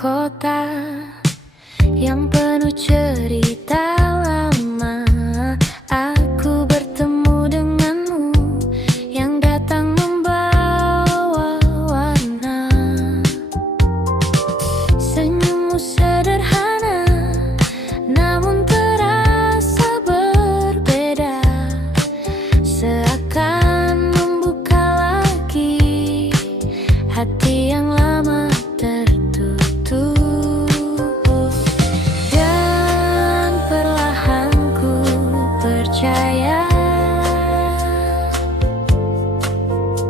kota yang penuh cerita lama. Aku bertemu denganmu yang datang membawa warna. Senyummu sederhana namun terasa berbeda, seakan membuka lagi hati yang lama tertutup. Dan perlahan ku percaya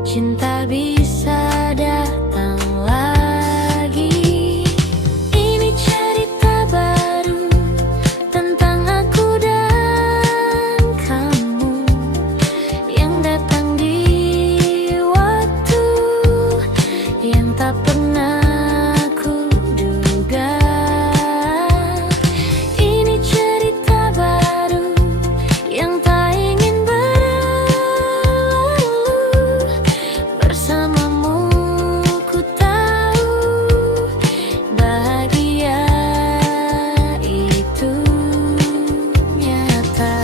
cinta bisa datang lagi. Ini cerita baru tentang aku dan kamu yang datang di waktu yang tak pernah ku duga. Ini cerita baru yang tak ingin berlalu. Bersamamu ku tahu bahagia itu nyata.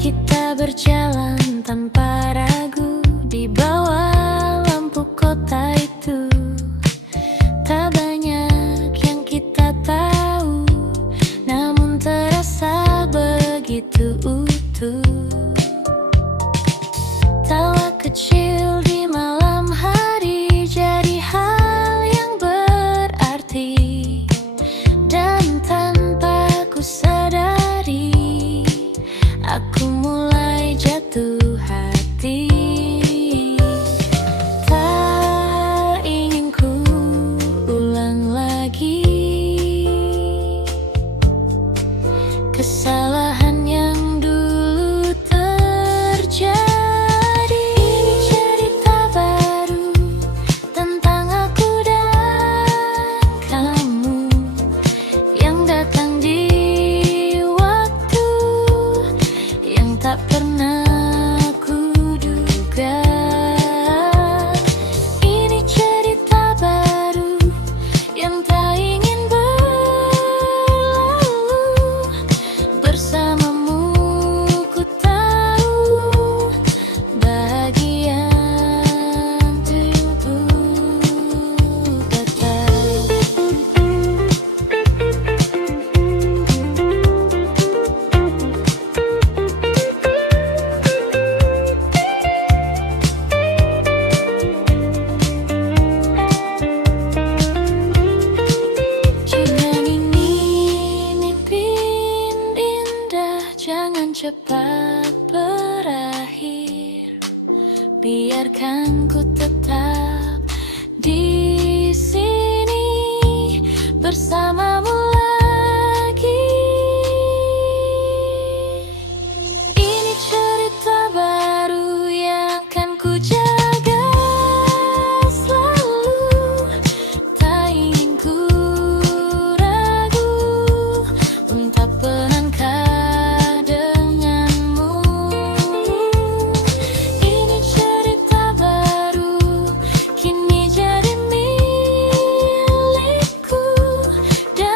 Kita berjalan tanpa ragu di bawah lampu kota itu. Tak banyak yang kita tahu, namun terasa begitu utuh. Tawa kecil di malam hari jadi hal yang berarti, dan tanpa ku sadari aku mulai jatuh hati. Tak ingin ku ulang lagi kesalahan yang dulu terjadi. Ini cerita baru tentang aku dan kamu yang datang di waktu yang tak pernah ku duga. Ini cerita baru yang tak ingin berlalu. Bersamamu ku tahu bahagia tubuh kata. Jangan ini mimpi indah, jangan cepat berakhir. Biarkan ku tetap di sini bersamamu lagi. Ini cerita baru yang akan ku jaga selalu. Tak ingin ku ragu untuk melangkah denganmu. Ini cerita baru kini jadi milikku, dan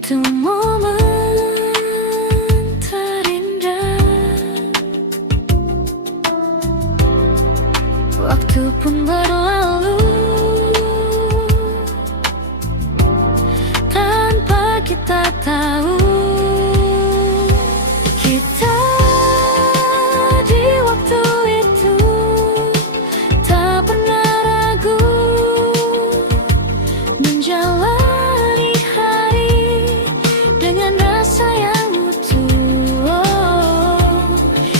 Itu momen terindah. Waktu pun berlalu tanpa kita tahu. Kita di waktu itu tak pernah ragu menjalani hari dengan rasa yang utuh. Oh,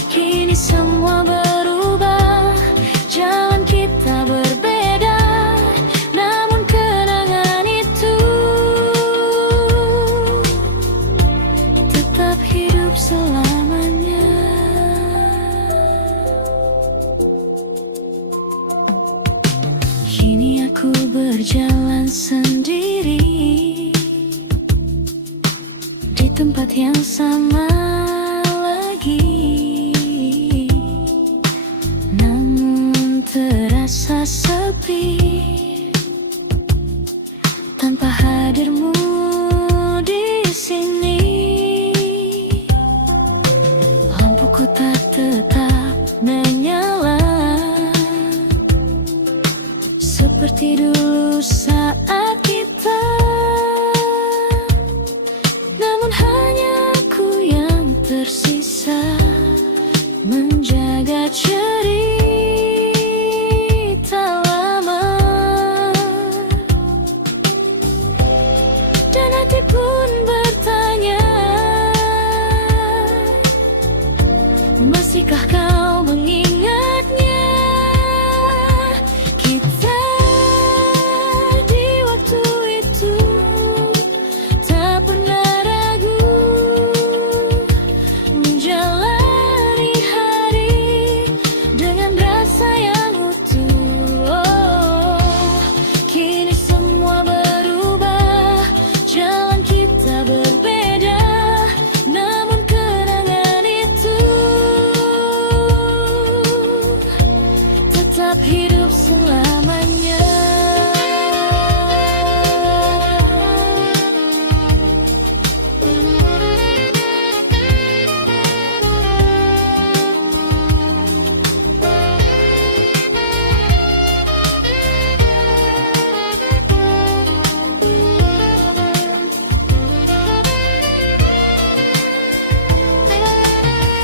kini semua berubah, jalan kita berbeda, namun kenangan itu tetap hidup selamanya. Kini aku berjalan sendiri di tempat yang sama lagi, namun terasa sepi tanpa hadirmu di sini. Lampuku tak tetap menyala seperti dulu saat kita, namun hanya aku yang tersisa menjaga cerita lama. Dan hati pun bertanya, masihkah kau mengingatnya? Kita di waktu itu tak pernah ragu menjalani hari dengan rasa yang utuh. Oh, kini semua berubah, jalan kita berbeda, namun kenangan itu tetap hidup selamanya.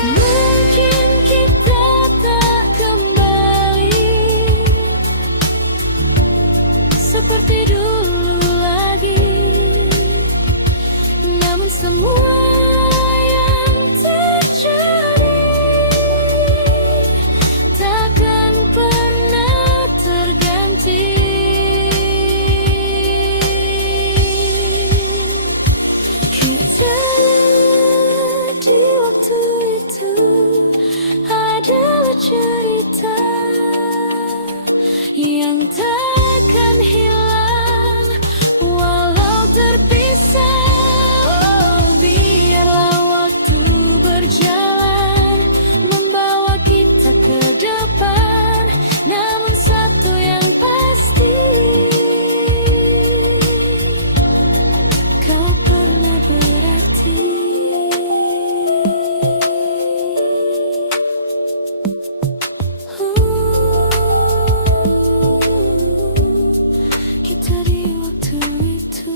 Mungkin kita tak kembali seperti dulu lagi, namun semua yang terjadi takkan pernah terganti. Kita di waktu itu adalah cerita yang takkan hilang walau terpisah. Oh, biarlah waktu berjalan membawa kita ke depan, namun satu yang pasti, kau pernah berarti. Kita di waktu itu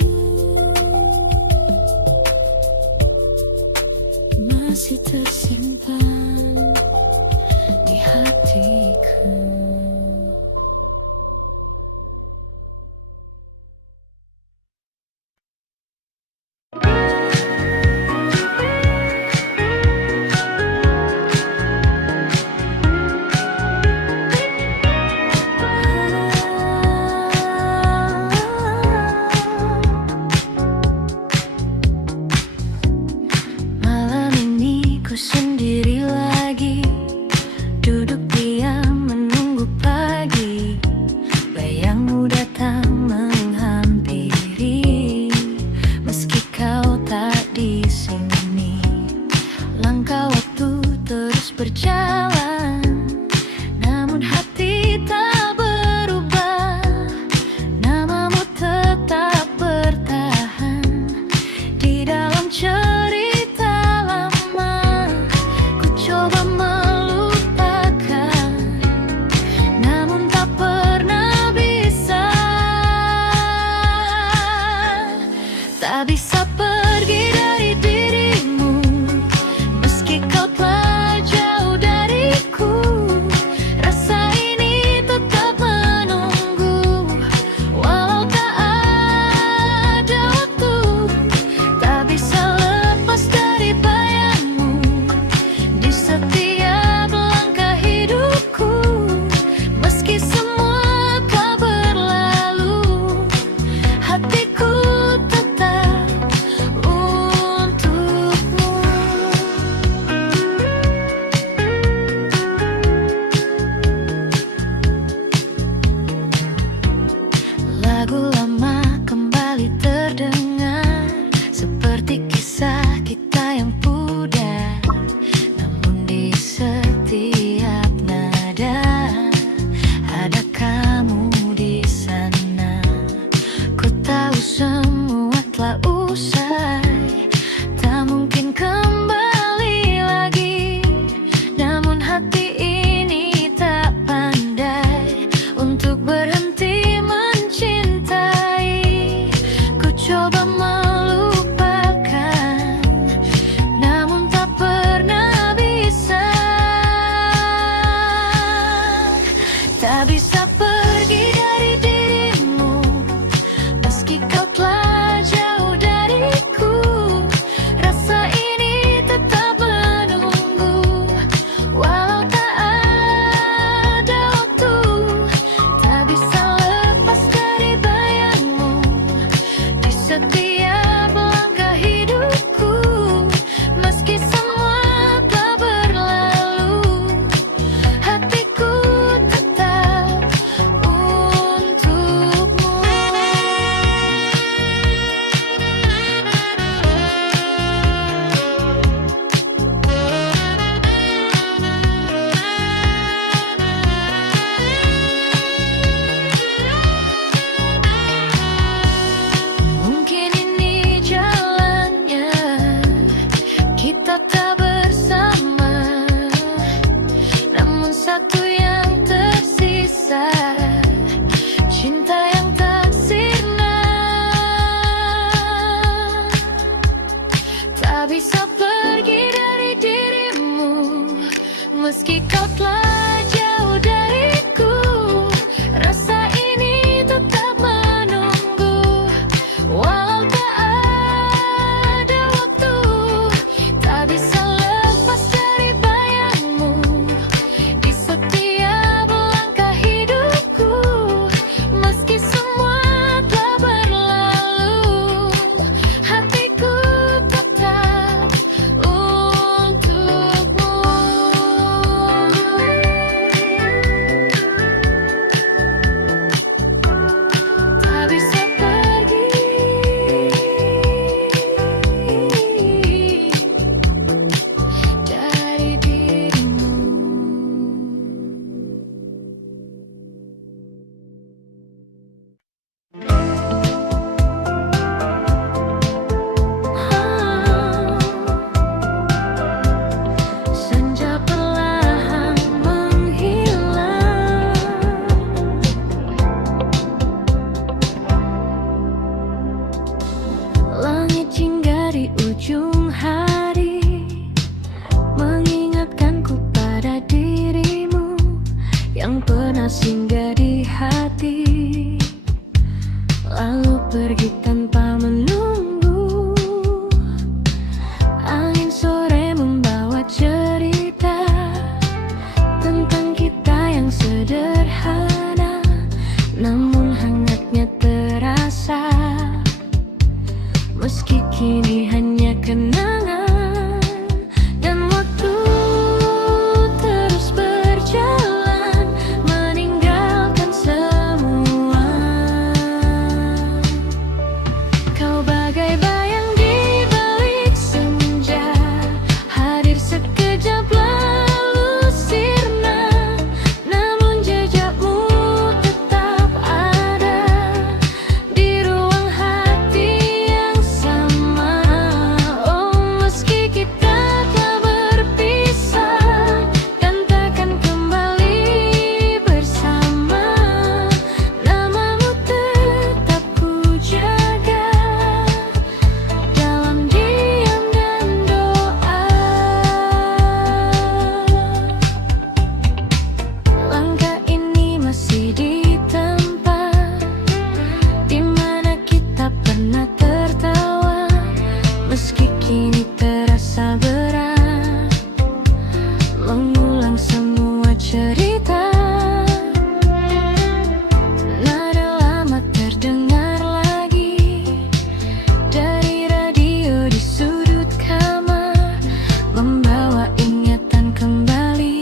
masih tersimpan di hatiku. Malam ini ku sendiri lagi, duduk diam menunggu pagi. Bayangmu datang menghampiri, meski kau tak di sini. Langkah waktu terus berjalan, namun hati tak berubah. Namamu tetap bertahan di Tak bisa pergi dari dirimu, meski kau telah jauh dariku. Rasa ini tetap menunggu, walau tak ada waktu. Tak bisa lepas dari bayangmu di setiap langkah hidupku. Meski semua telah berlalu, hatiku tetap untukmu. Tak bisa pergi dari dirimu. Senja perlahan menghilang, langit hingga di ujung hari mengingatkanku pada dirimu yang pernah singgah di hati, lalu pergi tanpa menunggu. Angin sore membawa cerita tentang kita yang sederhana, namun hangatnya terasa. Meski kini hanya kenangan, dan waktu terus berjalan meninggalkan semua. Kau bagai bayang di balik senja, hadir sekejap lalu sirna, namun jejakmu tetap ada di ruang hati yang sama. Oh, meski kita telah berpisah dan takkan kembali bersama, namamu tetap ku jaga dalam diam dan doa. Langkah ini masih di tempat dimana kita pernah tertawa, meski kini terasa berat mengulang semua cerita. Nada lama terdengar lagi dari radio di sudut kamar, membawa ingatan kembali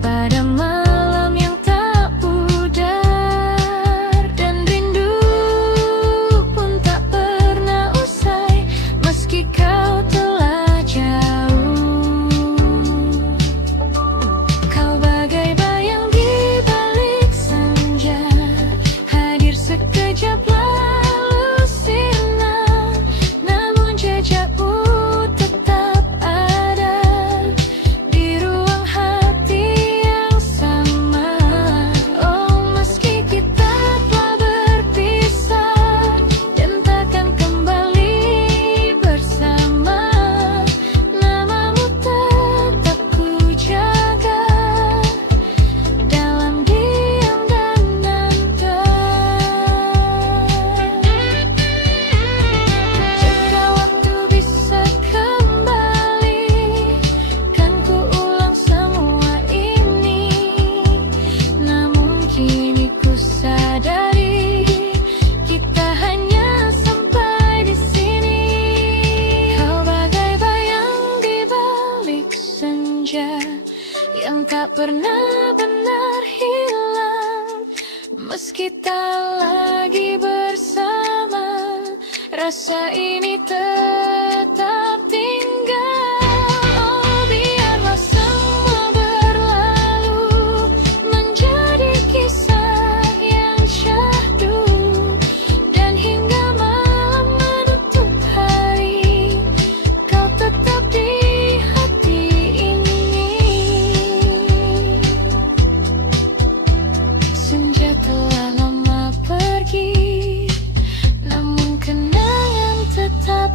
pada malam yang tak pudar. Dan rindu pun tak pernah usai, meski kau telah jauh. Kau bagai bayang di balik senja, hadir sekejap lalu sirna, namun jejakmu tetap ada di ruang hati yang sama. Oh, meski kita telah berpisah dan takkan kembali bersama, namamu tetap ku jaga dalam diam dan nanti. Jika waktu bisa kembali, kan ku ulang semua ini. Namun kini ku sadari kita hanya sampai di sini. Kau bagai bayang di balik senja yang tak pernah benar hilang, meski tak lagi bersama, rasa ini tetap tinggal. Oh, biarlah semua berlalu menjadi kisah yang syahdu, dan hingga malam menutup hari, kau tetap di hati ini. Senja telah lama pergi, namun kenangan tetap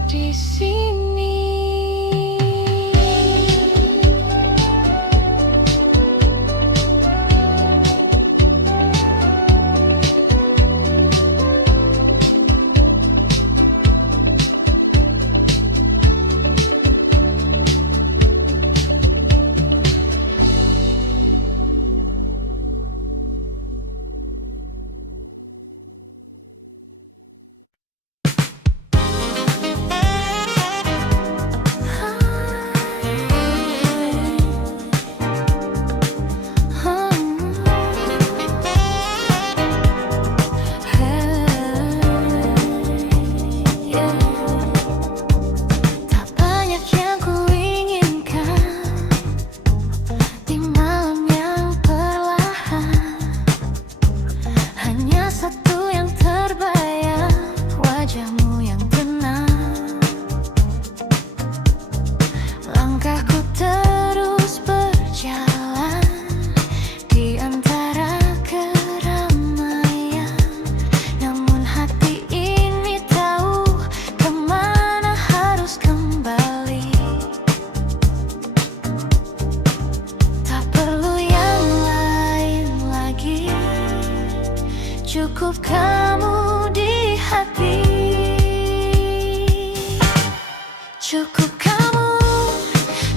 Cukup kamu,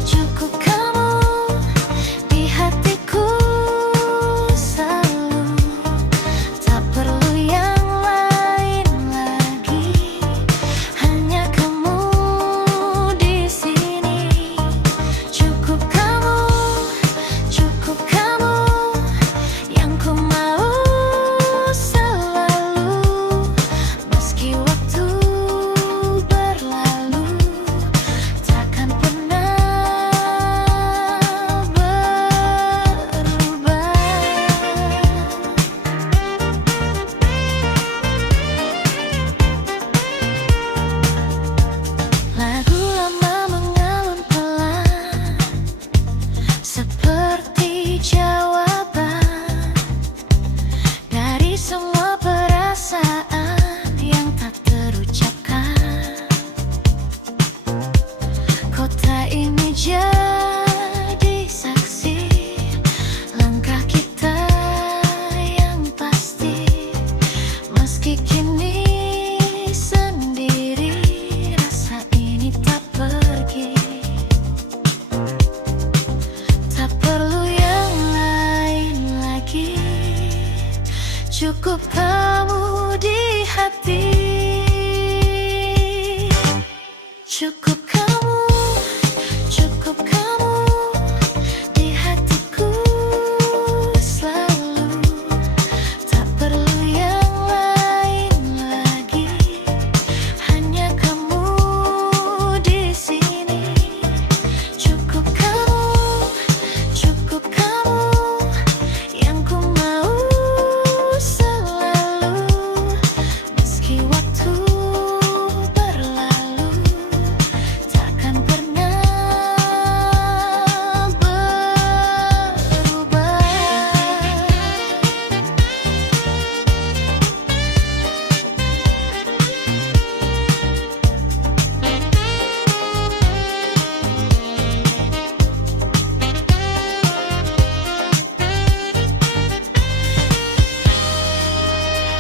cukup kamu di hatiku selalu. Tak perlu yang lain lagi, hanya kamu di sini. Cukup kamu yang ku mau selalu. Meski waktu berlalu, takkan pernah berubah. Lagu lama mengalun pelan, seperti jawaban dari semua perasaan yang tak terucapkan. Kota ini jadi saksi langkah kita yang pasti. Meski kini sendiri, rasa ini tak pergi. Tak perlu yang lain lagi, cukup kamu di hati. Cukup kamu di hatiku selalu. Tak perlu yang lain lagi, hanya kamu di sini. Cukup kamu yang ku mau selalu. Meski waktu berlalu, takkan pernah berubah.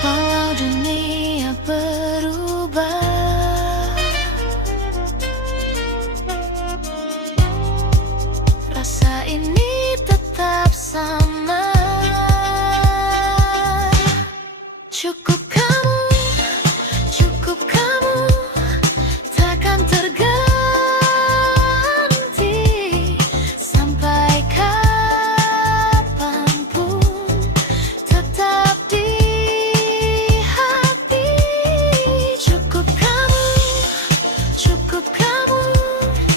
Walau dunia berubah, rasa ini tetap sama. Cukup kamu takkan terganti. Sampai kapanpun tetap di hati. Cukup kamu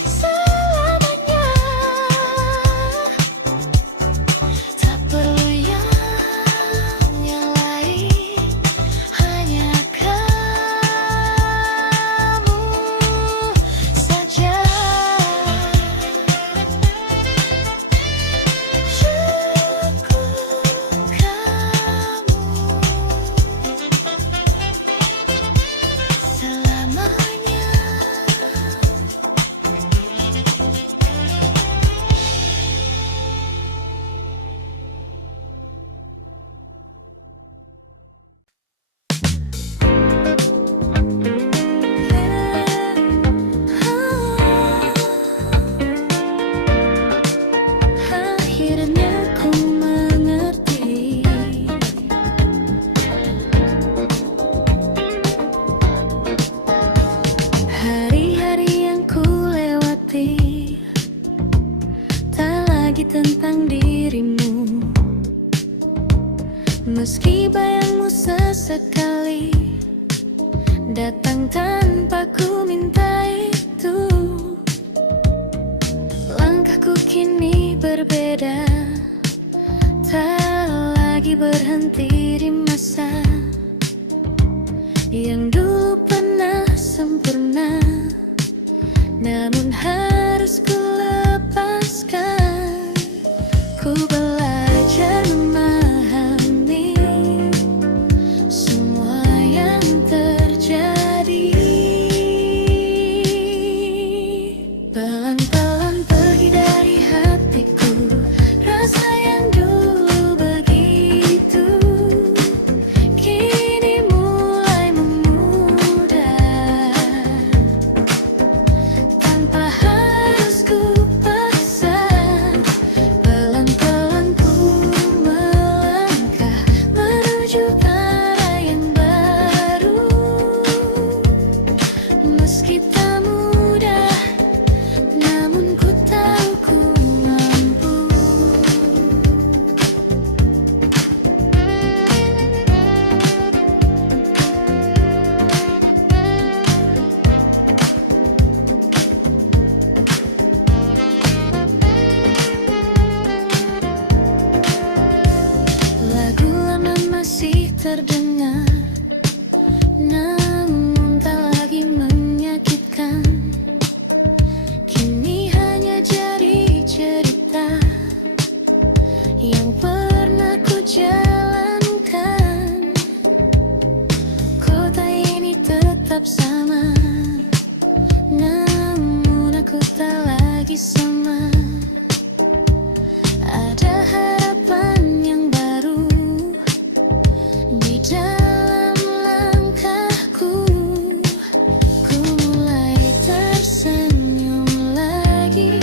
selamanya. Tak perlu yang lain, hanya kamu saja. Cukup kamu selamanya. Akhirnya ku mengerti, hari-hari yang ku lewati tak lagi tentang dirimu. Meski bayangmu sesekali datang tanpa ku minta itu, langkahku kini berbeda, tak lagi berhenti di masa yang dulu pernah sempurna. Namun harus ku lepaskan. Ku belajar memahami semua yang terjadi. Pelan-pelan pergi dari hatiku rasa yang dulu begitu, kini mulai memudar. Tak sama. Ada harapan yang baru di dalam langkahku. Ku mulai tersenyum lagi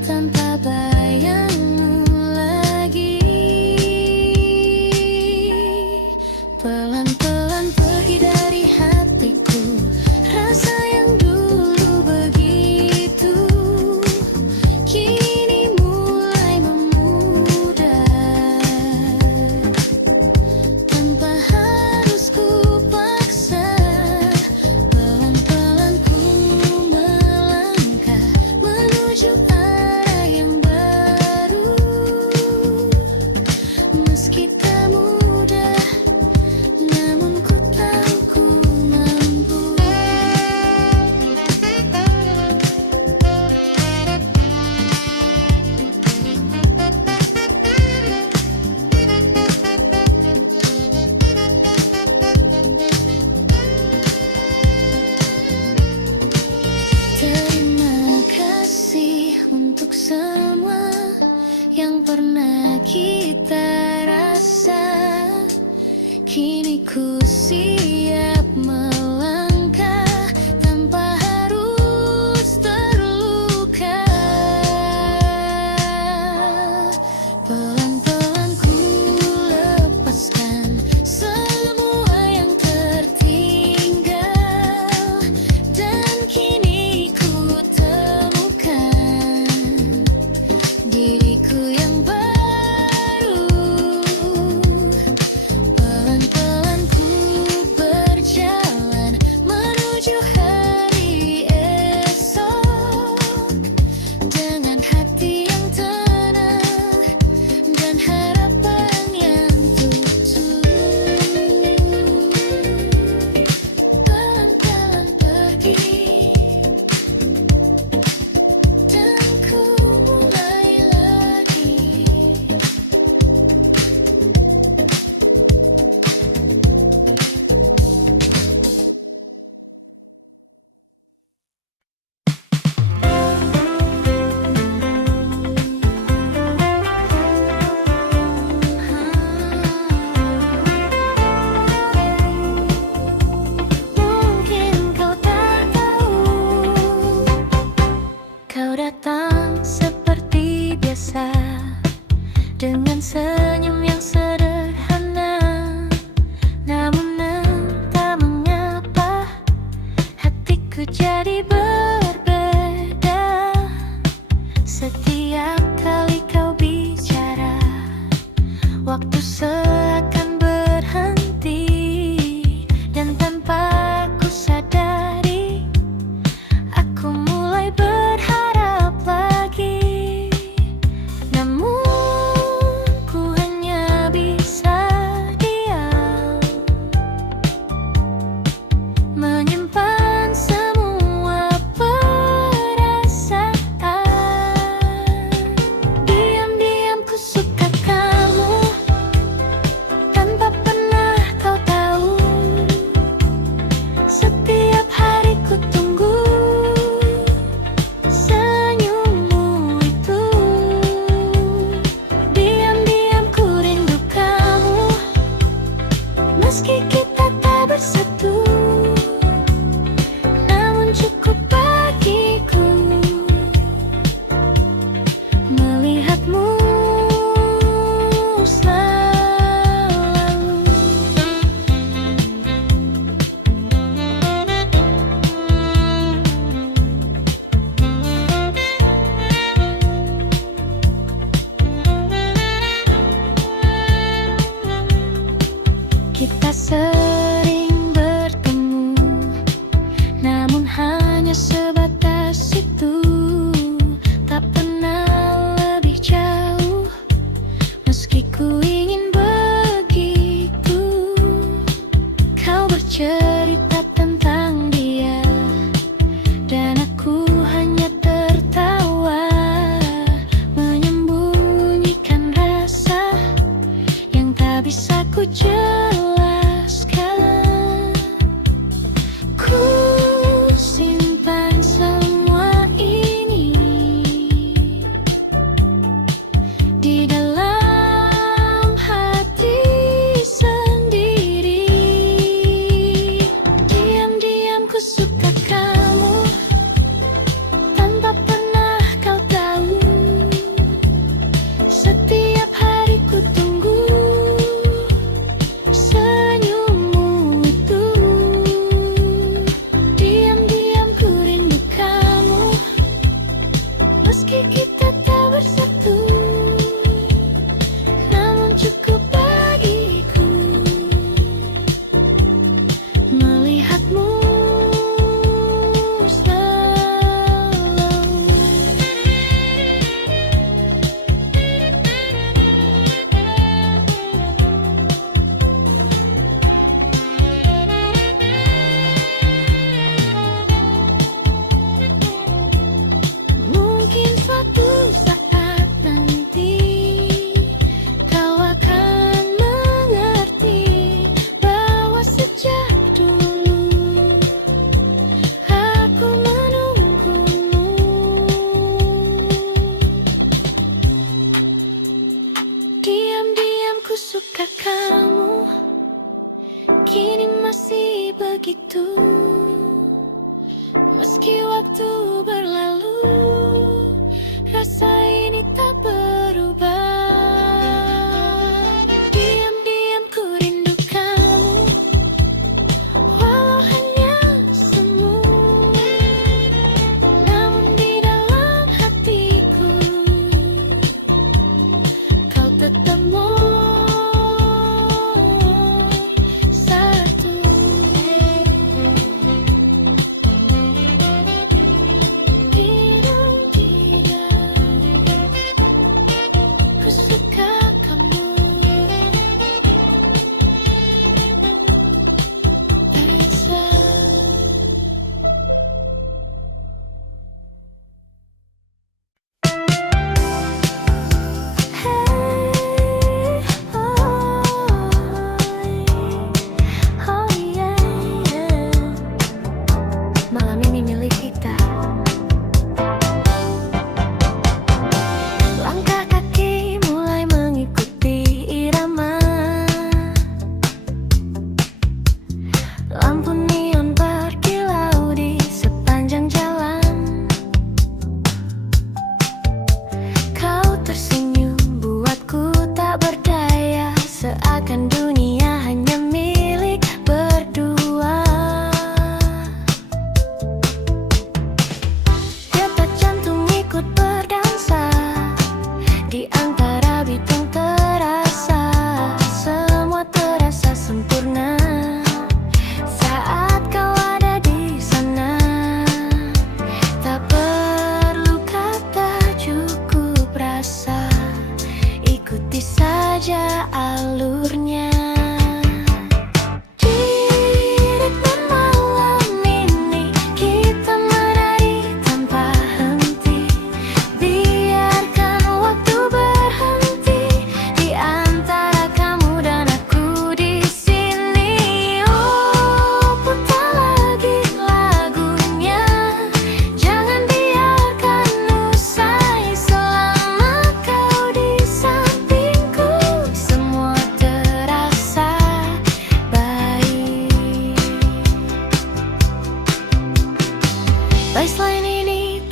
tanpa bayangmu lagi. Pelan-pelan pergi dari hatiku rasa yang dulu begitu, kini mulai memudar tanpa harus ku paksa. Pelan-pelan ku melangkah menuju arah yang baru, meski tak mudah, namun ku tahu ku mampu. Terima kasih untuk semua yang pernah kita rasa. Kini ku siap melangkah tanpa harus terluka. Pelan-pelan ku lepaskan semua yang tertinggal, dan kini ku temukan diriku yang baru. Pelan-pelan ku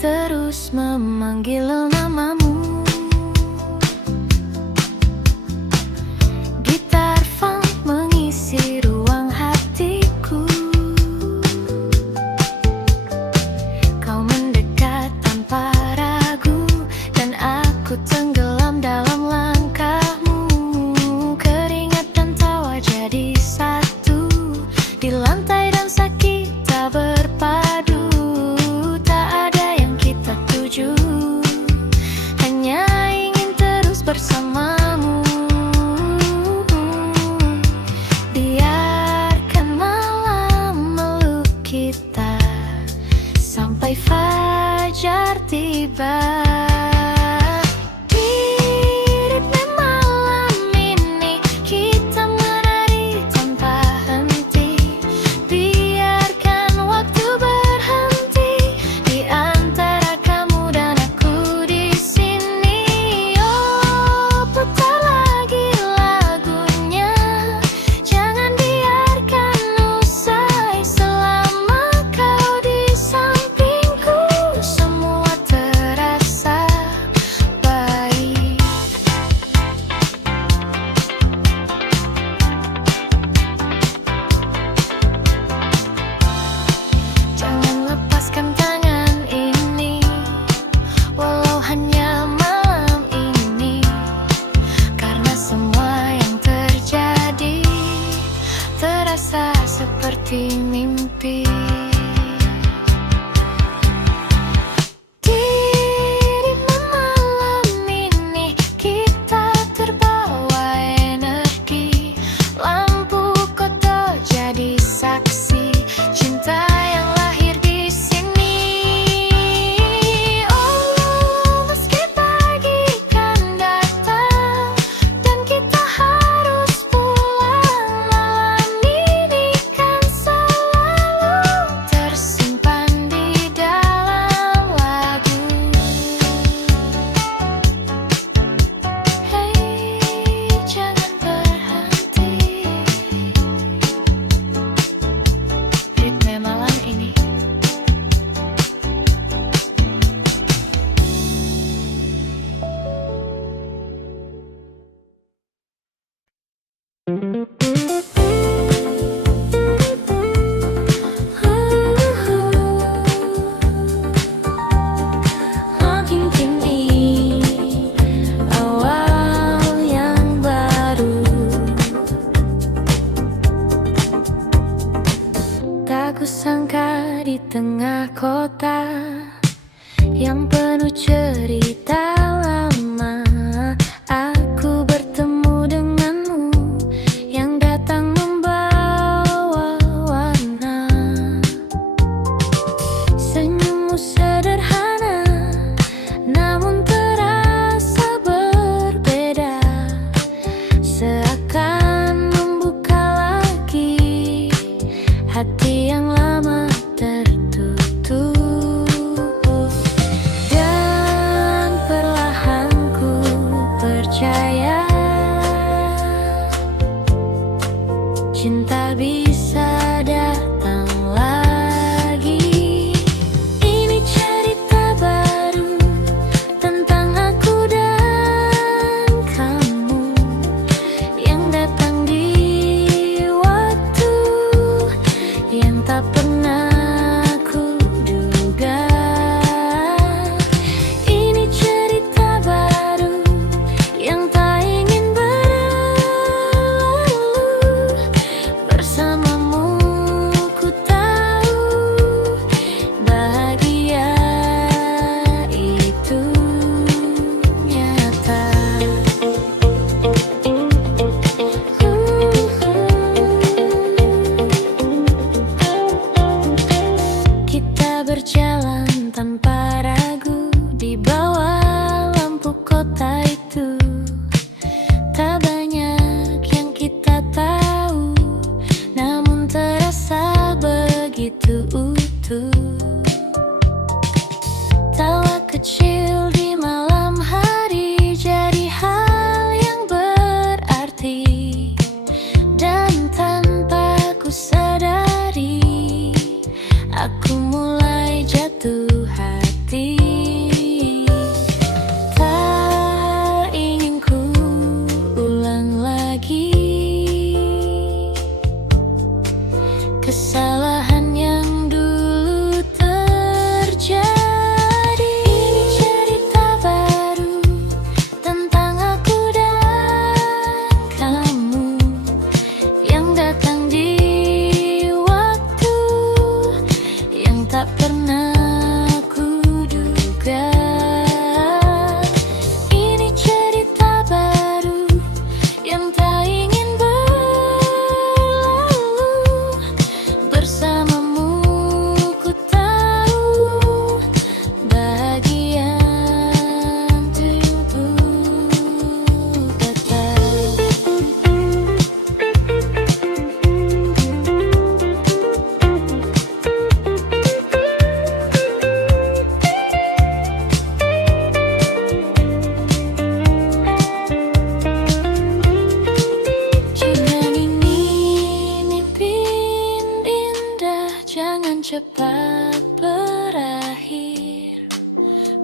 terus memanggil namamu. Gitar funk mengisi ruang hatiku. Kau mendekat tanpa ragu, dan aku tenggelam dalam langkahmu. Keringat dan tawa jadi satu, di lantai dansa kita berpadu. Tak ada yang kita tuju, hanya ingin terus bersamamu. Biarkan malam meluk kita sampai fajar tiba. Di ritme malam ini kita menari tanpa henti. Biarkan waktu berhenti di antara kamu dan aku di sini. Oh, putar lagi lagunya, jangan biarkan usai. Selama kau di sampingku, semua terasa baik. Jangan lepaskan tangan ini, walau hanya malam ini. Karena semua yang terjadi terasa seperti mimpi. Di ritme malam ini kita terbawa energi. Lampu kota jadi saksi cinta yang lahir di sini. Oh, meski pagi kan datang dan kita harus pulang, malam ini kan selalu tersimpan di dalam lagu. Hei, jangan berhenti. Ritme malam ini. Makin kini awal yang baru. Tak kusangka di tengah kota yang penuh cerita lama, aku bertemu denganmu yang datang membawa warna. Senyummu sederhana, namun terasa berbeda. Seakan membuka lagi hati yang lama tertutup. Dan perlahan ku percaya cinta bisa datang lagi. Ini cerita baru tentang aku dan kamu yang datang di waktu yang tak pernah ku duga. Ini cerita baru yang tak ingin berlalu. Bersamamu ku tahu bahagia itu nyata. Kita berjalan tanpa ragu di bawah lampu kota itu. Tak banyak yang kita tahu, namun terasa begitu utuh. Tawa kecil di malam hari jadi hal yang berarti. Dan tanpa ku sadari, aku mulai jatuh hati.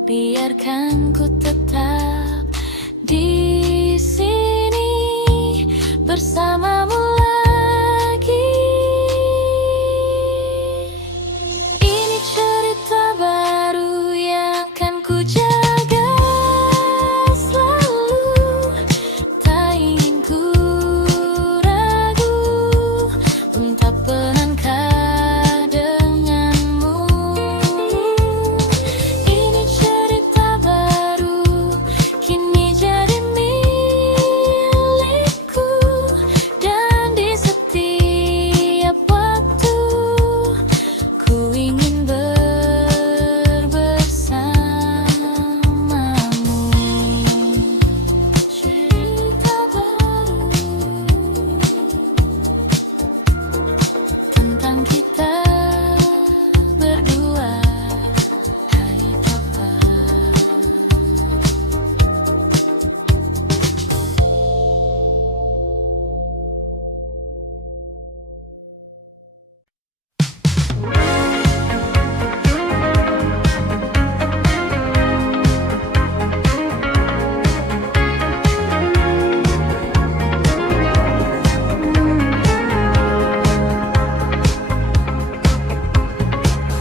Biarkan ku tetap di sini bersamamu lagi. Ini cerita baru yang akan ku jaga selalu. Tak ingin ku ragu untuk melangkah denganmu. Ini cerita baru kini jadi milikku, dan di setiap waktu ku ingin bersamamu. Cerita baru tentang kita berdua, hai Papa.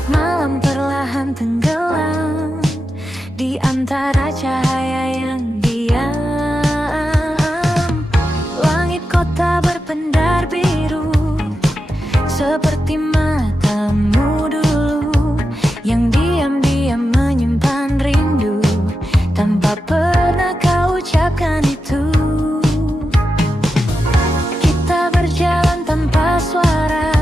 Malam perlahan tenggelam di antara cahaya yang diam. Langit kota berpendar biru seperti matamu dulu, yang diam-diam menyimpan rindu tanpa pernah kau ucapkan itu. Kita berjalan tanpa suara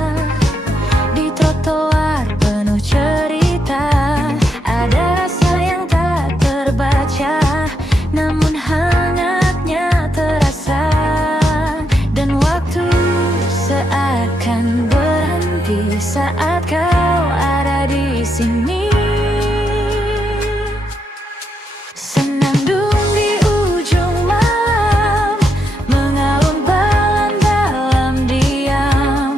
di trotoar penuh cerita. Ada rasa yang tak terbaca, namun hangatnya terasa. Dan waktu seakan berhenti saat kau ada di sini. Senandung di ujung malam, mengalun pelan dalam diam,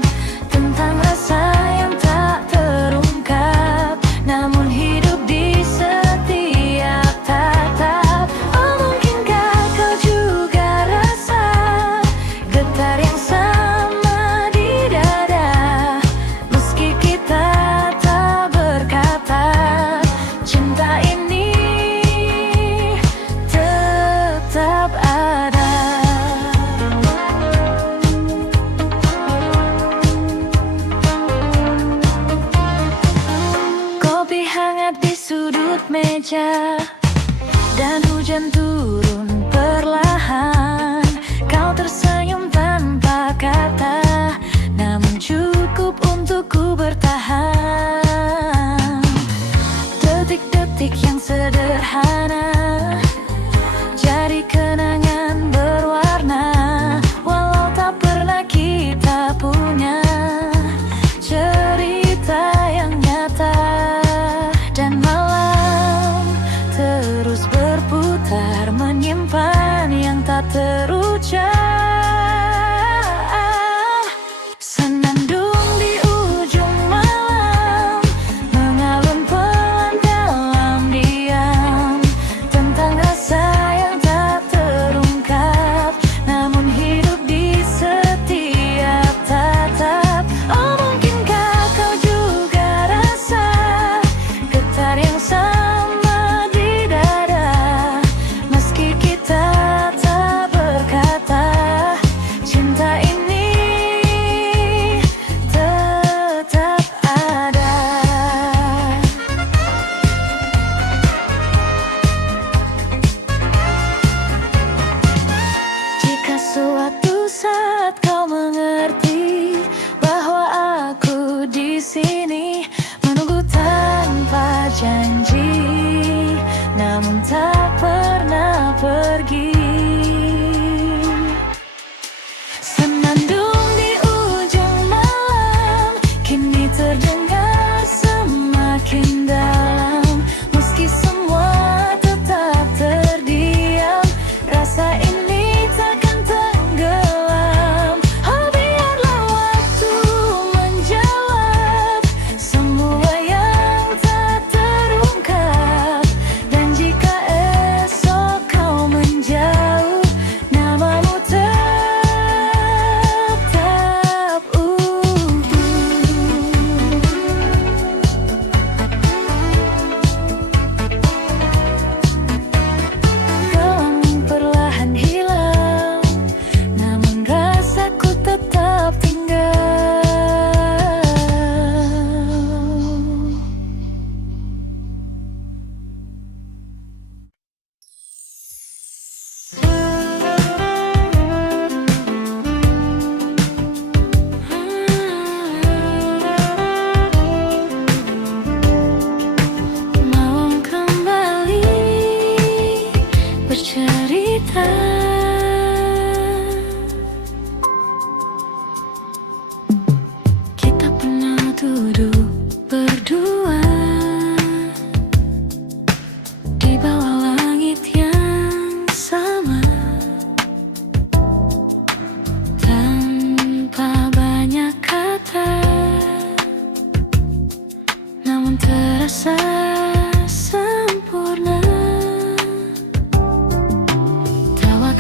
tentang rasa yang tak terungkap, namun hidup di setiap tatap. Oh, mungkinkah kau juga rasa getar yang sama di dada, meski kita tak berkata, cinta ini tetap ada. Kopi hangat di sudut meja, dan hujan turun perlahan. Kau tersenyum tanpa kata, namun cukup untuk ku bertahan. Detik-detik yang sederhana jadi kenangan berwarna, walau tak pernah kita punya cerita yang nyata. Dan malam terus berputar, menyimpan yang tak terucap. Senandung di ujung malam, mengalun pelan dalam diam, tentang rasa yang tak terungkap, namun hidup di setiap tatap. Oh, mungkinkah kau juga rasa getar yang sama di dada, meski kita tak berkata, cinta ini tetap ada. Jika suatu saat kau mengerti bahwa aku di sini menunggu tanpa janji, namun tak pernah pergi. Senandung di ujung malam, kini terdengar semakin dalam, meski semua tetap terdiam. Rasa ini takkan tenggelam. Oh, biarlah waktu menjawab semua yang tak terungkap,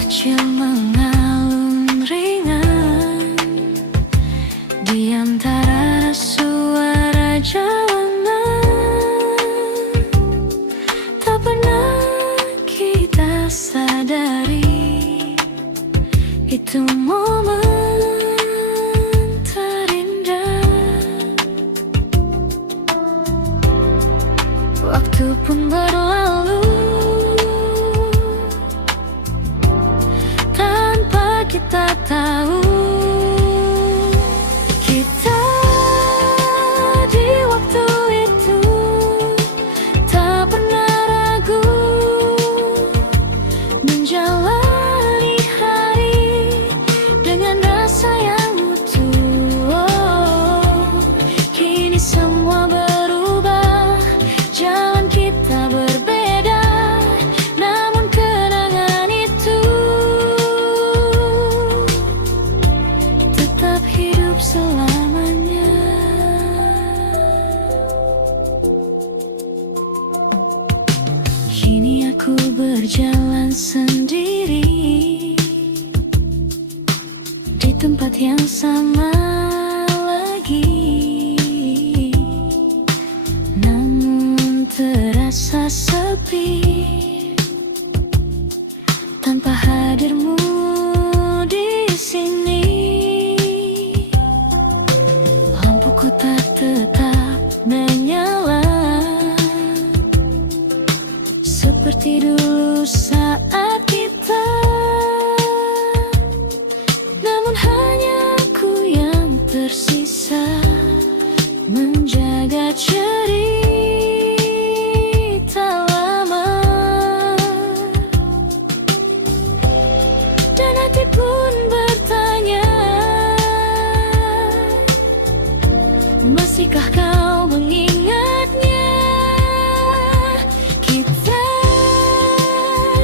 kecil mengalun ringan di antara suara jalanan. Tak pernah kita sadari itu momen waktu pun berlalu tanpa kita tahu. Kita di waktu itu tak pernah ragu menjalani hari dengan rasa yang utuh. Oh, kini semua berubah, jalan kita berbeda, namun kenangan itu tetap hidup selamanya. Kini aku berjalan sendiri di tempat yang sama lagi, namun terasa sepi tanpa hadirmu di sini. Lampu kota tetap menyala seperti dulu saat kita, namun hanya aku yang tersisa menjaga cerita lama. Dan hati pun bertanya, masihkah kau mengingatnya? Kita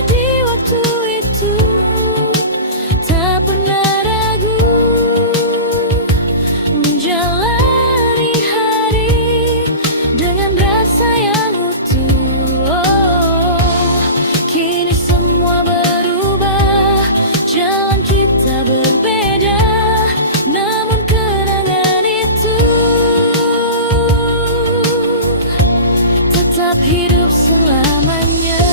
di waktu itu tak pernah ragu menjalani hari dengan rasa yang utuh. Oh, kini semua berubah, jalan kita berbeda, namun kenangan itu tetap hidup selamanya.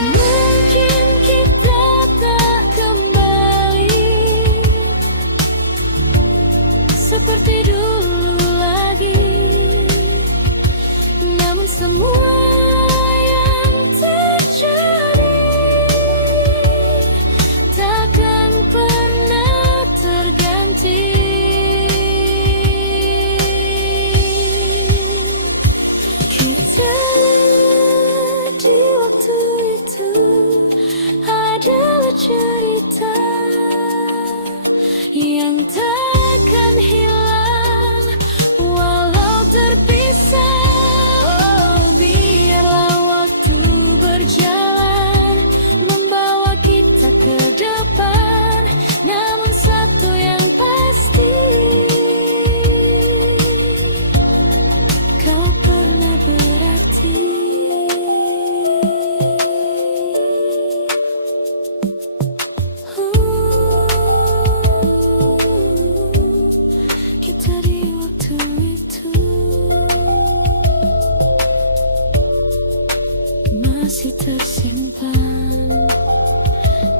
Mungkin kita tak kembali seperti dulu lagi, namun semua yang terjadi takkan pernah terganti. Kita di waktu itu adalah cerita yang takkan hilang walau terpisah. Oh, biarlah waktu berjalan membawa kita ke depan, namun satu yang pasti, kau pernah berarti. Kita di waktu itu masih tersimpan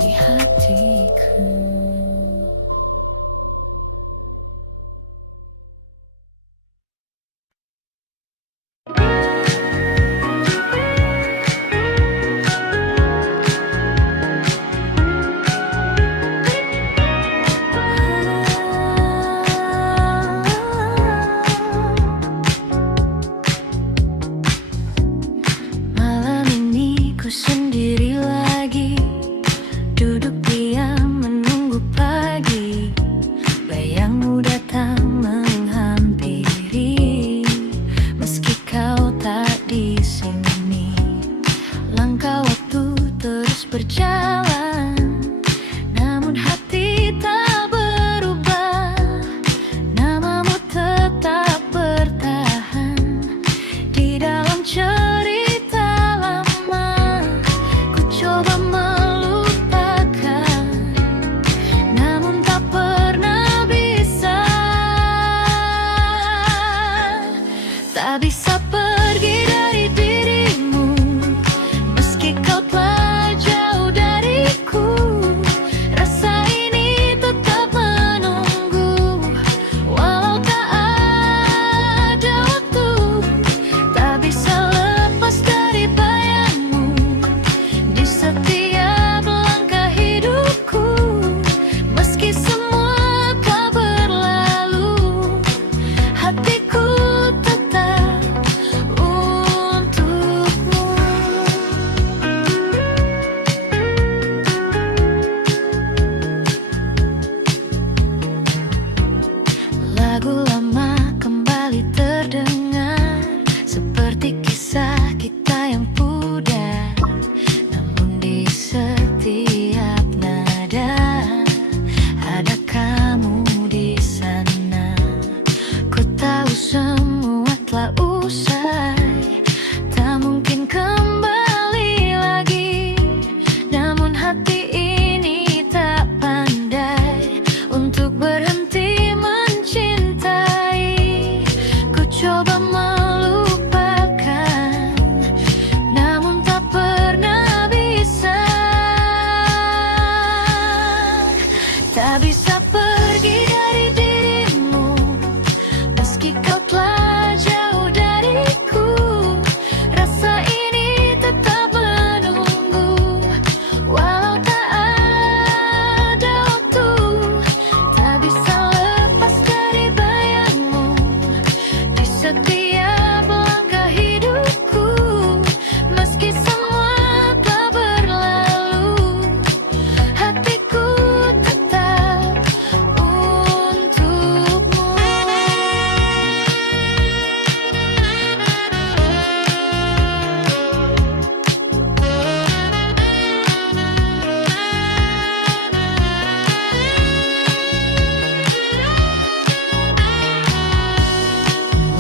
di hatiku. Malam ini ku sendiri lagi, duduk diam menunggu pagi. Bayangmu datang menghampiri, Lagu lama kembali terdengar, seperti kisah kita yang pudar. Namun di setiap nada ada kamu di sana. Ku tahu semua telah usai, tak mungkin kembali lagi. Namun hati ini tak pandai untuk berhenti mencintai. Ku coba melupakan, namun tak pernah bisa. Tak bisa pergi dari dirimu, meski kau telah jauh dariku. Rasa ini tetap menunggu, walau tak ada waktu. Tak bisa lepas dari bayangmu di setiap langkah hidupku. Meski semua telah berlalu, hatiku tetap untukmu.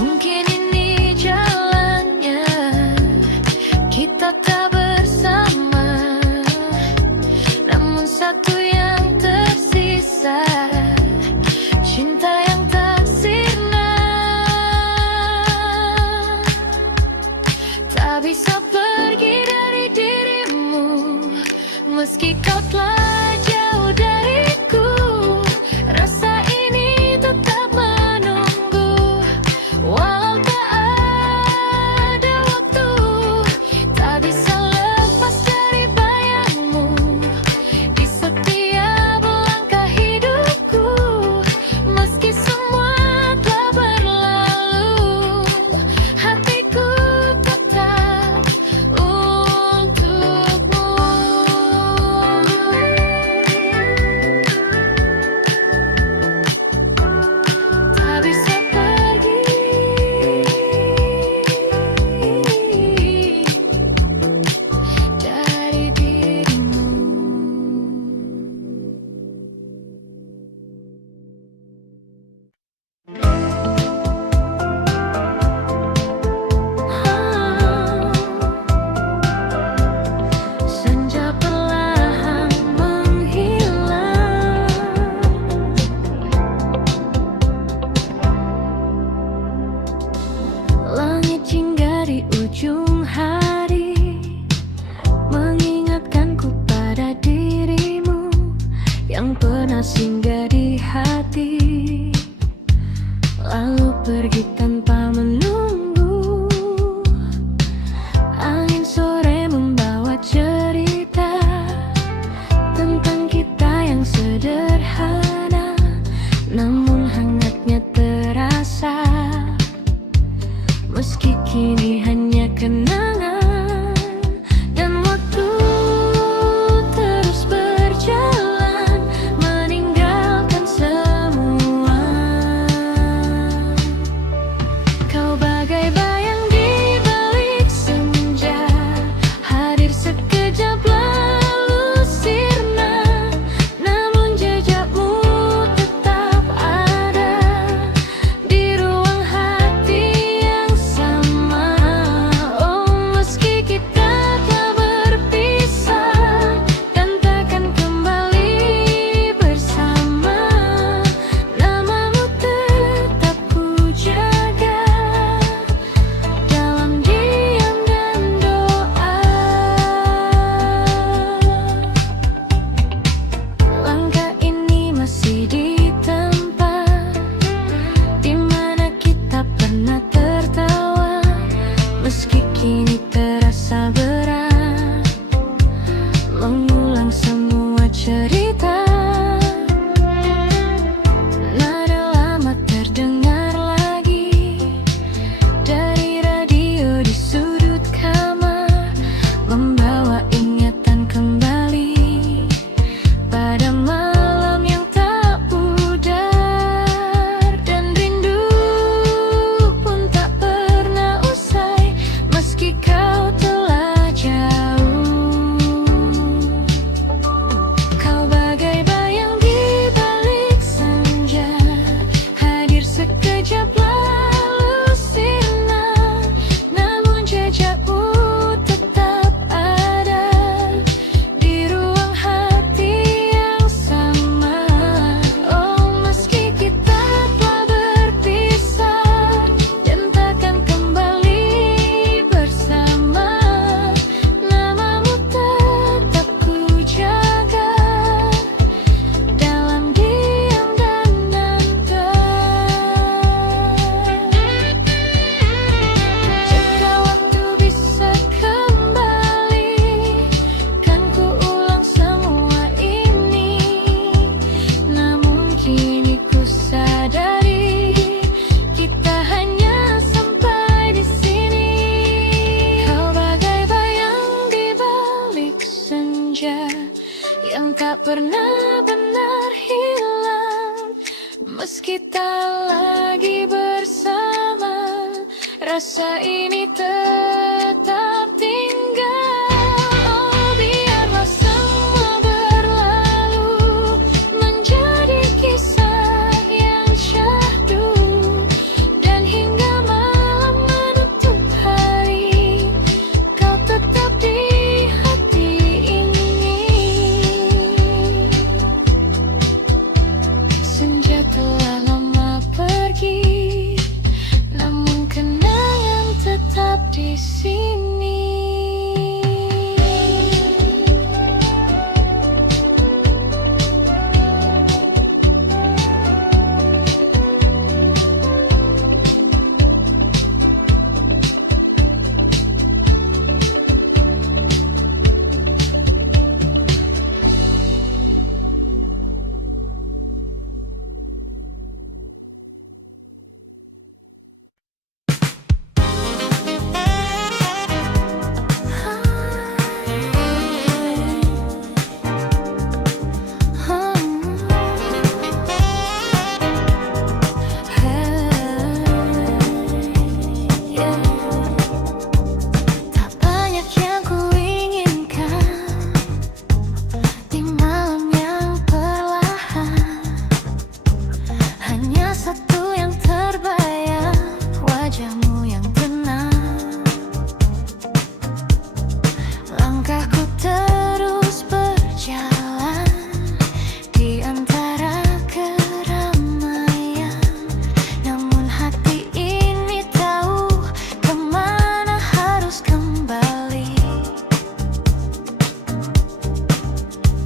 Mungkin ini jalannya, kita tak bersama. Namun satu yang tersisa, cinta yang tak sirna. Tak bisa pergi dari dirimu, meski kau telah jauh dariku. Rasa ini tetap menunggu, walau tak ada waktu. Tak bisa lepas dari bayangmu di setiap langkah hidupku. Meski semua telah berlalu, hatiku tetap untukmu. Tak bisa pergi dari dirimu. Senja perlahan menghilang, langit hingga di ujung hari mengingatkanku pada dirimu yang pernah singgah di hati, lalu pergi tanpa menunggu. Angin sore membawa cerita tentang kita yang sederhana, namun hangatnya terasa. Meski kini hanya kenangan, dan waktu terus berjalan meninggalkan semua. Kau bagai bayang di balik senja, hadir sekejap lalu sirna. Namun jejakmu tetap ada Meski tak lagi bersama, rasa ini tetap tinggal. Oh, biarlah semua berlalu, menjadi kisah yang syahdu. Dan hingga malam menutup hari, kau tetap di hati ini. Senja telah lama pergi, namun kenangan tetap di sini. Tak banyak yang kuinginkan di malam yang perlahan, hanya satu yang terbayang, wajahmu yang tenang. Langkahku terus berjalan di antara keramaian, namun hati ini tahu kemana harus kembali.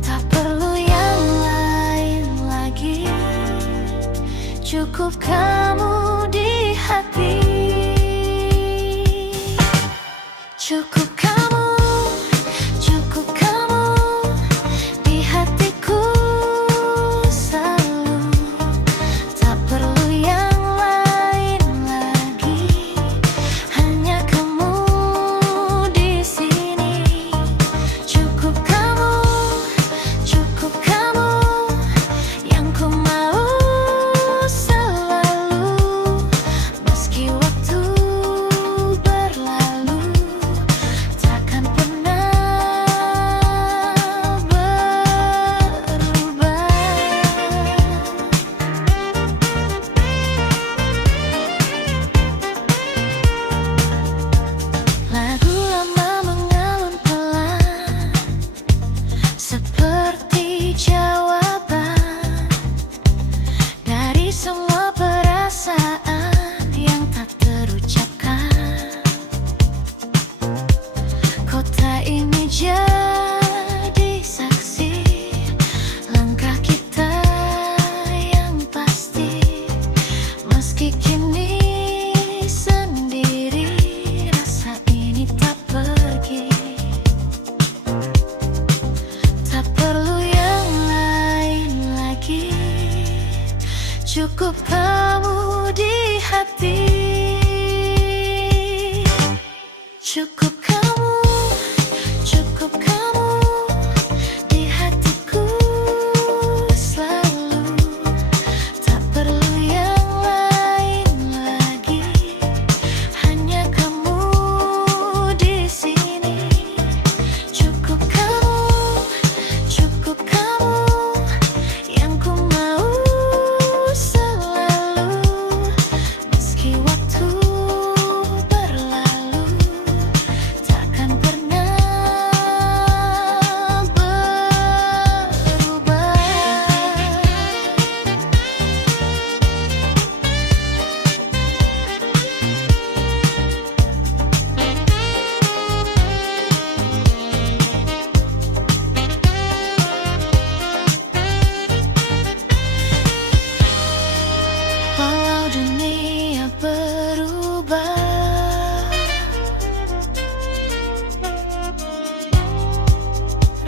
Tak perlu yang lain lagi, cukup kamu di hati. Cukup kamu di hatiku selalu. Tak perlu yang lain lagi, hanya kamu di sini. Cukup kamu yang ku mau selalu. Meski waktu berlalu, takkan pernah berubah. Lagu lama mengalun pelan, seperti jawaban dari semua perasaan yang tak terucapkan. Kota ini jadi saksi langkah kita yang pasti. Meski kini sendiri, rasa ini tak pergi. Tak perlu yang lain lagi, cukup kamu di hati. Cukup kamu di hatiku selalu. Tak perlu yang lain lagi, hanya kamu di sini. Cukup kamu yang ku mau selalu. Meski waktu berlalu, takkan pernah berubah. Walau dunia berubah,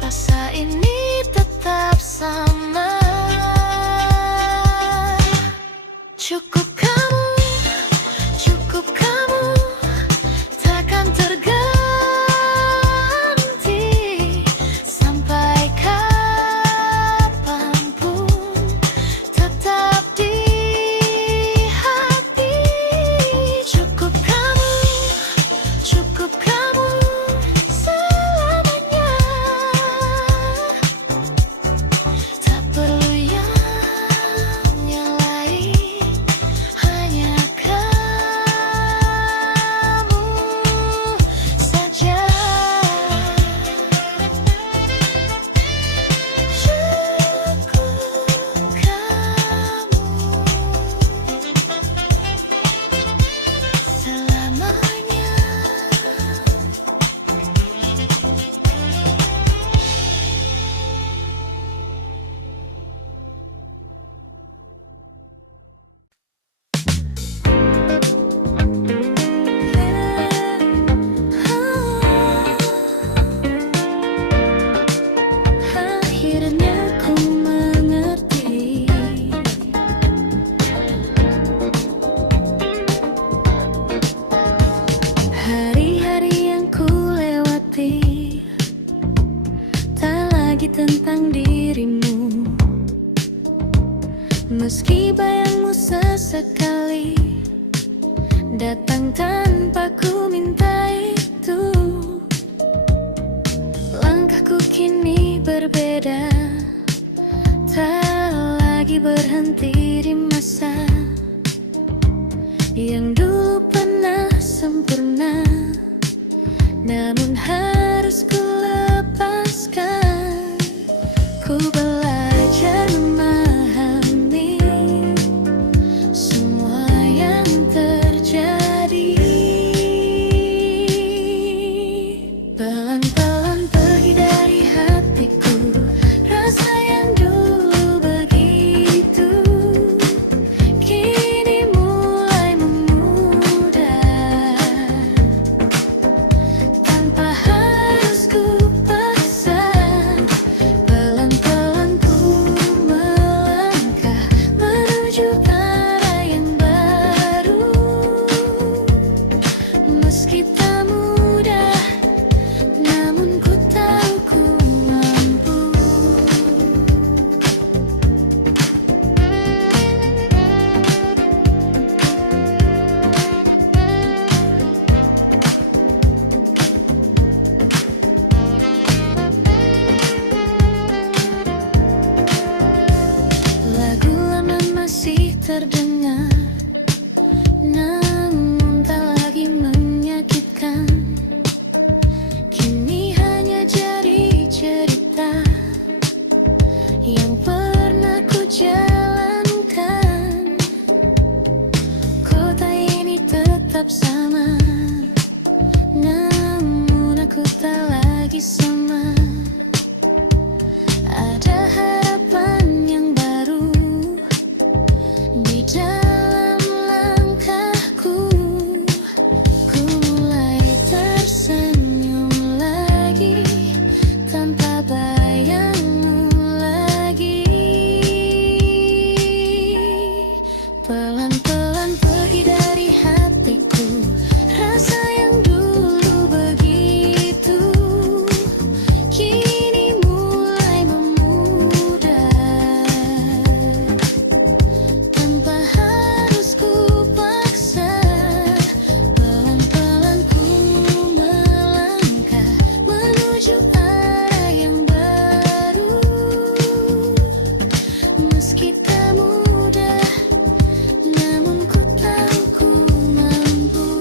rasa ini tetap sama. Cukup kamu takkan terganti sampai kapanpun, tetap di Meski bayangmu sesekali datang tanpa ku minta itu, langkahku kini berbeda, tak lagi berhenti di masa yang dulu pernah sempurna, namun harus ku lepaskan. Ku belajar memahami semua yang terjadi. Pelan-pelan pergi dari hatiku rasa yang dulu begitu, kini mulai memudar tanpa harus ku paksa. Pelan-pelan ku melangkah menuju arah yang baru, meski tak mudah, namun ku tahu ku mampu. Lagu lama masih terdengar, namun tak lagi menyakitkan. Kini hanya jadi cerita yang pernah ku jalankan. Kota ini tetap sama, namun aku tak lagi sama. Ada harapan yang baru di dalam langkahku. Ku mulai tersenyum lagi tanpa bayangmu lagi. Pelan-pelan pergi dari hatiku rasa yang dulu begitu, kini mulai memudar tanpa harus ku paksa. Pelan-pelan ku melangkah menuju arah yang baru, meski tak mudah, namun ku tahu ku mampu.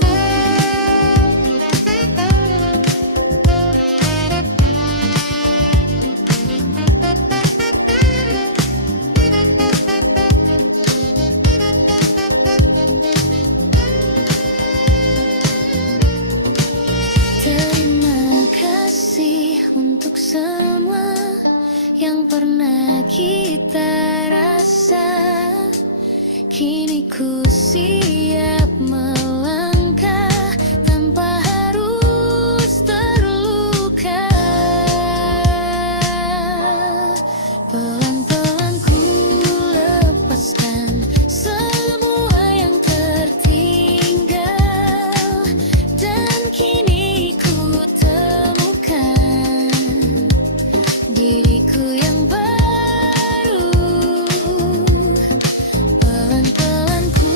Terima kasih untuk semua yang pernah kita rasa. Kini ku siap melangkah tanpa harus terluka. Pelan-pelan ku lepaskan semua yang tertinggal, dan kini ku temukan diriku yang baru. Pelan-pelan ku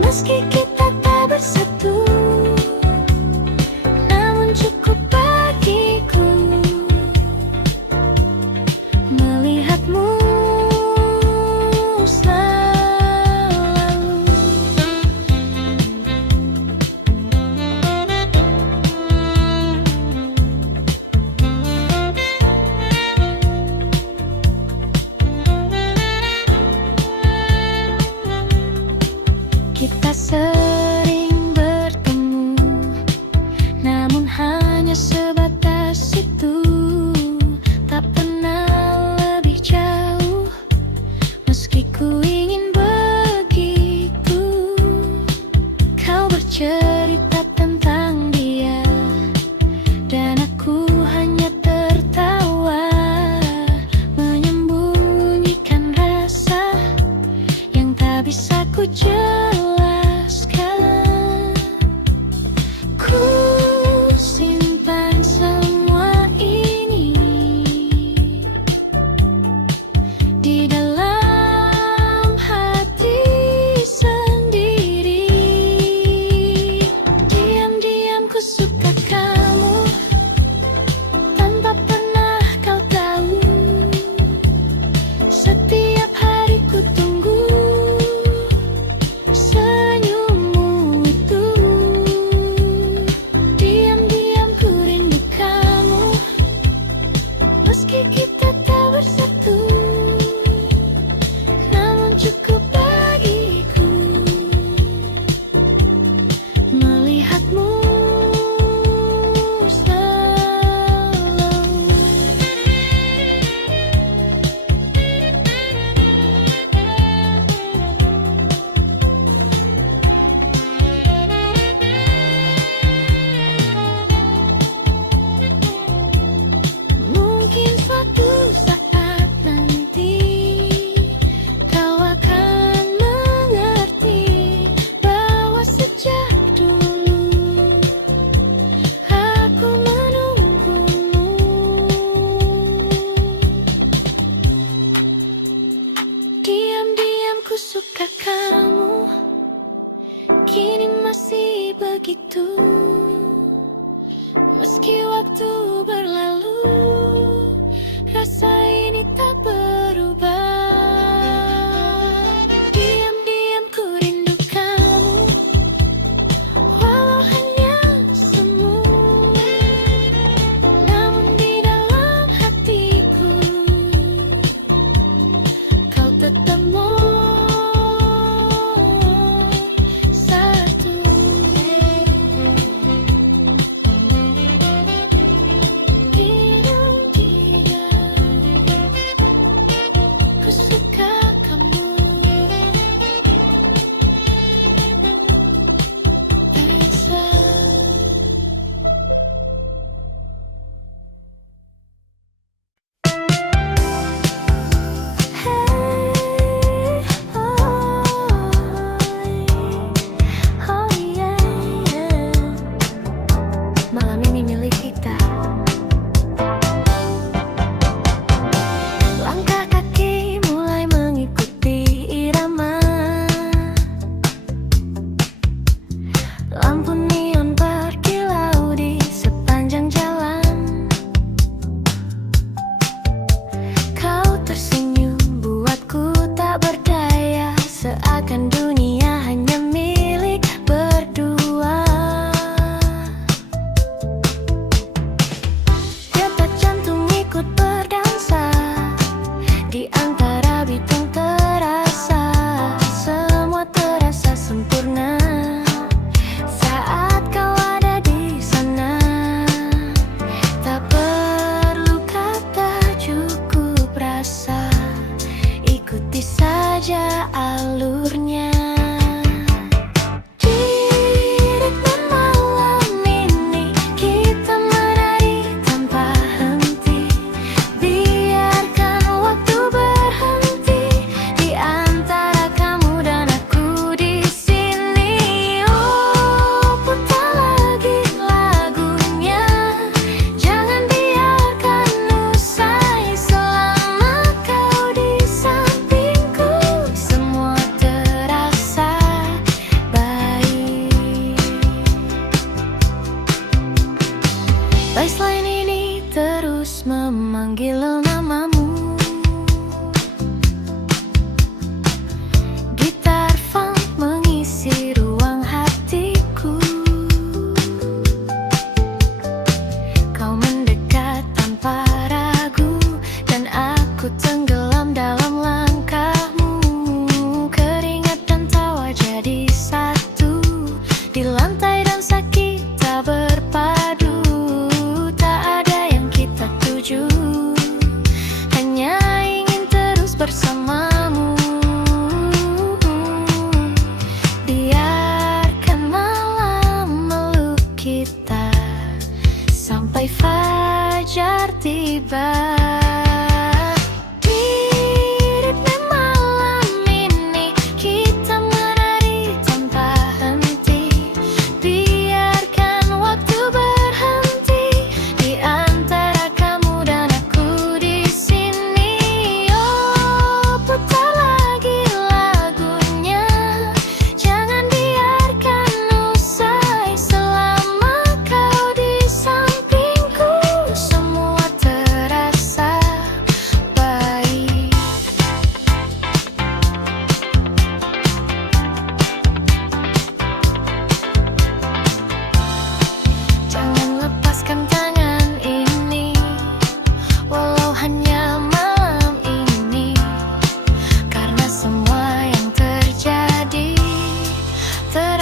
Meski kita tak bersatu, namun cukup bagiku melihatmu selalu. Kita sering bertemu, namun hanya sebatas itu. Tak pernah lebih jauh, meski ku ingin begitu. Kau bercerita tentang dia, dan aku hanya tertawa, menyembunyikan rasa yang tak bisa ku jelaskan. Ku simpan semua ini di dalam hati sendiri. Diam-diam ku suka kamu, tanpa pernah kau tahu. Setiap hari ku tunggu senyummu itu. Diam-diam ku rindu kamu, meski kita tak bersatu, namun cukup bagiku melihatmu selalu. Mungkin suatu saat nanti kau akan mengerti bahwa sejak dulu aku menunggumu. Diam-diam ku suka kamu, kini masih begitu. Meski waktu berlalu, rasa ini tak berubah. Diam-diam ku rindu kamu, walau hanya semu, namun di dalam hatiku kau tetap nomor satu.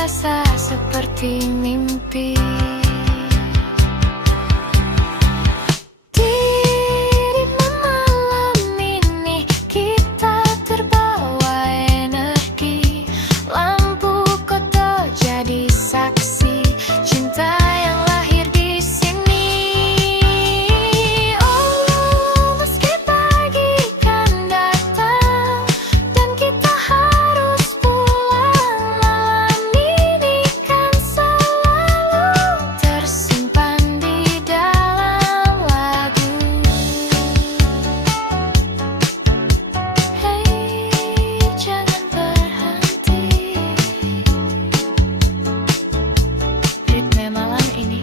terasa seperti mimpi. Dirimu malam ini kita terbawa energi. Lampu kota jadi saksi cinta yang lahir di sini. Oh, meski pagi kan datang dan kita harus pulang, malam ini kan selalu tersimpan di dalam lagu. Hei, jangan berhenti. Ritme malam ini